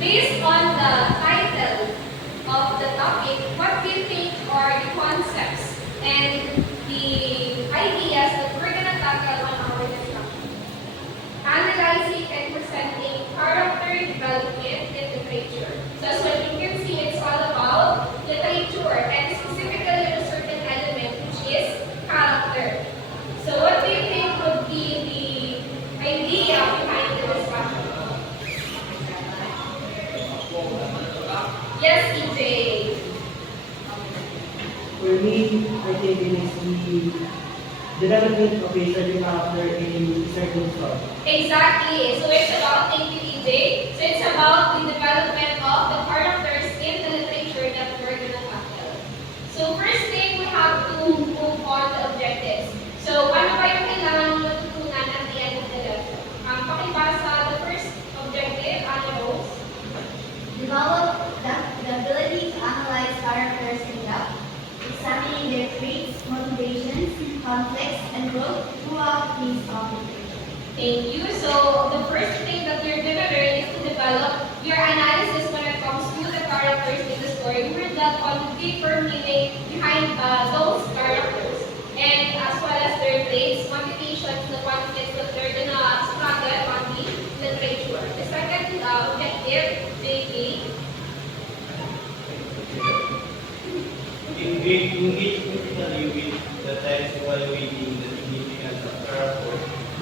Based on the title of the topic, what do you think are the concepts and the ideas that we're going to tackle on our discussion? Analyzing and presenting character development in literature. So as what you can see, it's all about literature and specifically a certain element which is character. So what do you think would be the idea behind the discussion? Yes, EJ. For me, I think it is the development of a certain character in a certain story. Exactly. So it's about, thank you, EJ. So it's about the development of the characters in the literature that we're going to tackle. So first thing, we have to move on the objectives. So ano ba yung kailangan matutunan at the end of the lesson? Pakibasa, the first objective, ano, Rose? Develop the ability to analyze characters in depth, examining their traits, motivations, conflicts, and growth throughout these literature. Thank you. So the first thing that you're going to learn is to develop your analysis when it comes to the characters in the story. We're that on the deeper meaning behind those characters, and as well as their traits, motivations, the conflicts that they're going to struggle on the literature. The second objective, JP. Engage critically with the text evaluating the significance of character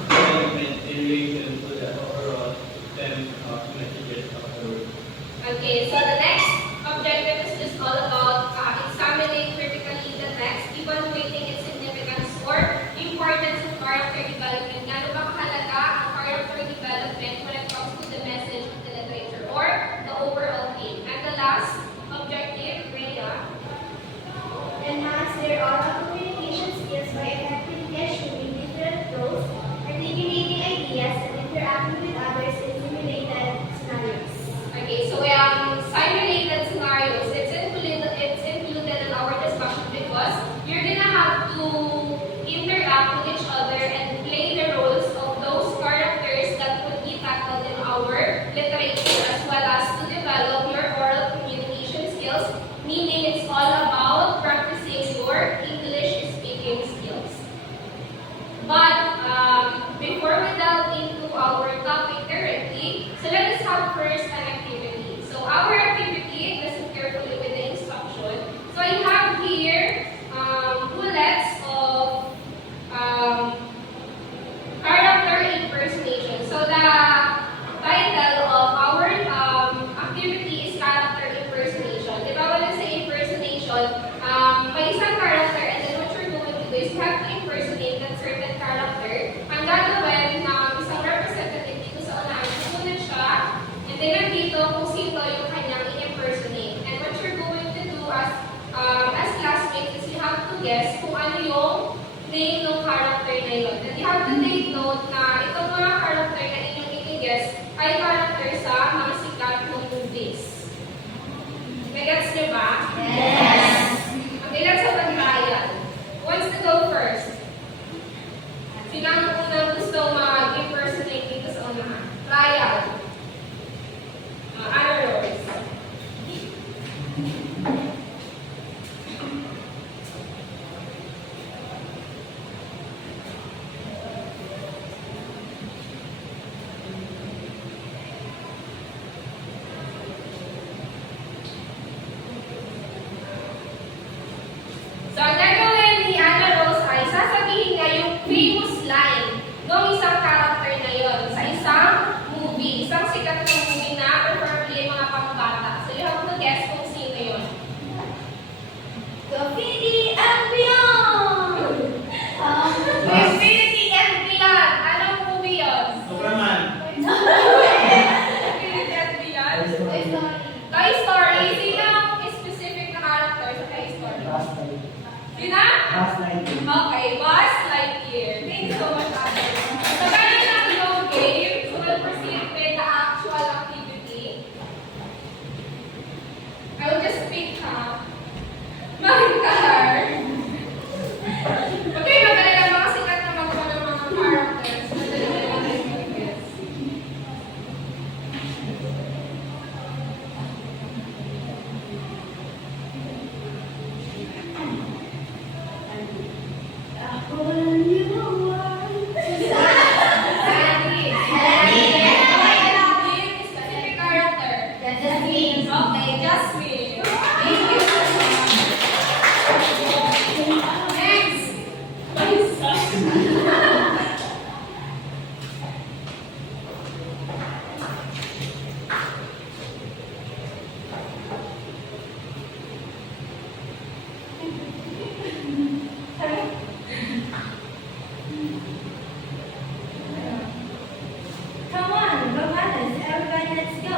development in relation to the overall theme of messages of the work. Okay, so the next objective is just all about examining critically the text, evaluating its significance or importance of character development. Gaano ba kahalaga ang character development when it comes to the message of the literature or the overall theme? And the last objective, Rhea. Enhance their oral communication skills by effectively assuming different roles, articulating ideas, and interacting with others in simulated scenarios. Okay, so simulated scenarios, it's included in our discussion because you're gonna have to interact with each other and play the roles of those characters that would be tackled in our literature, as well as to develop your oral communication skills, meaning it's all about practicing your English speaking skills. But before we delve into our topic directly, so let us have first an activity. So our activity, listen carefully with the instruction. So I have here bullets of character impersonation. So the title of our activity is character impersonation. Di ba wala sa impersonation, may isang character and then what you're going to do is you have to impersonate that certain character. Ang gagawin ng isang representative dito sa unahan, susunod siya, and then nandito kung sino yung kanyang i-impersonate. And what you're going to do as classmates is you have to guess kung ano yung name ng character na yun. And you have to take note na itong mga character na inyong i-guess ay character sa mga sikat ng movies. Nagets niyo ba? Yes! Okay, let's have a trial. Who wants to go first? Sino ang unang gusto mag-impersonate dito sa unahan? Trial. Ano, Rose?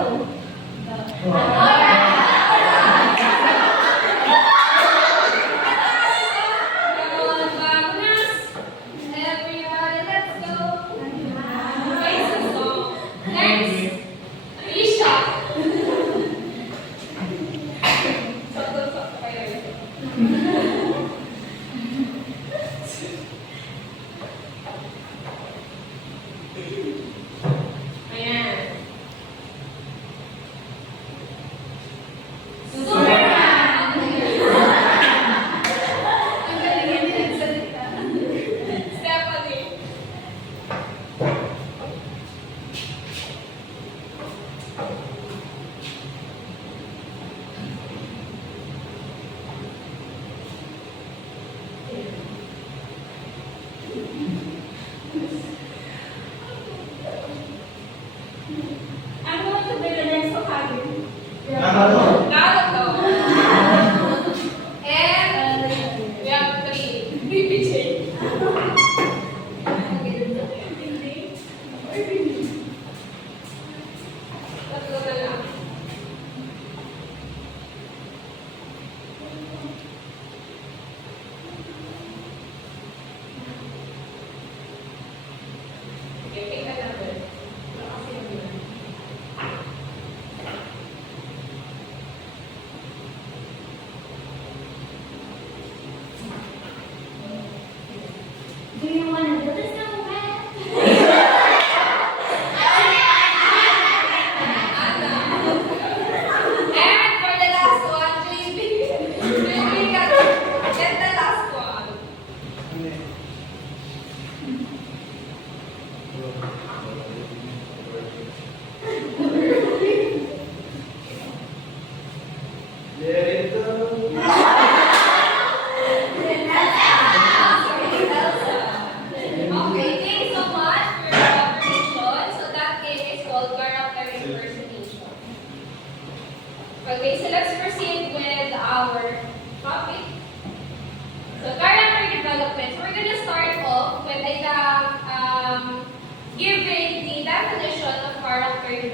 Everybody, let's go. It's a song. Next, Risha. Sakto kayo. Ayan. Superman! Ang galing yan nagsalita. Stephanie. I'm going to be the next Hokage. Nakato. Naruto. And we have three. BBJ. Tatlo na lang. Okay, pick a number. Do you want to build a snowman? And for the last one, JB. JB, get the last one. Let it go. Okay, thank you so much for your cooperation. So that game is called character impersonation. Okay, so let's proceed with our topic. So character development. So we're gonna start off with giving the definition of character development.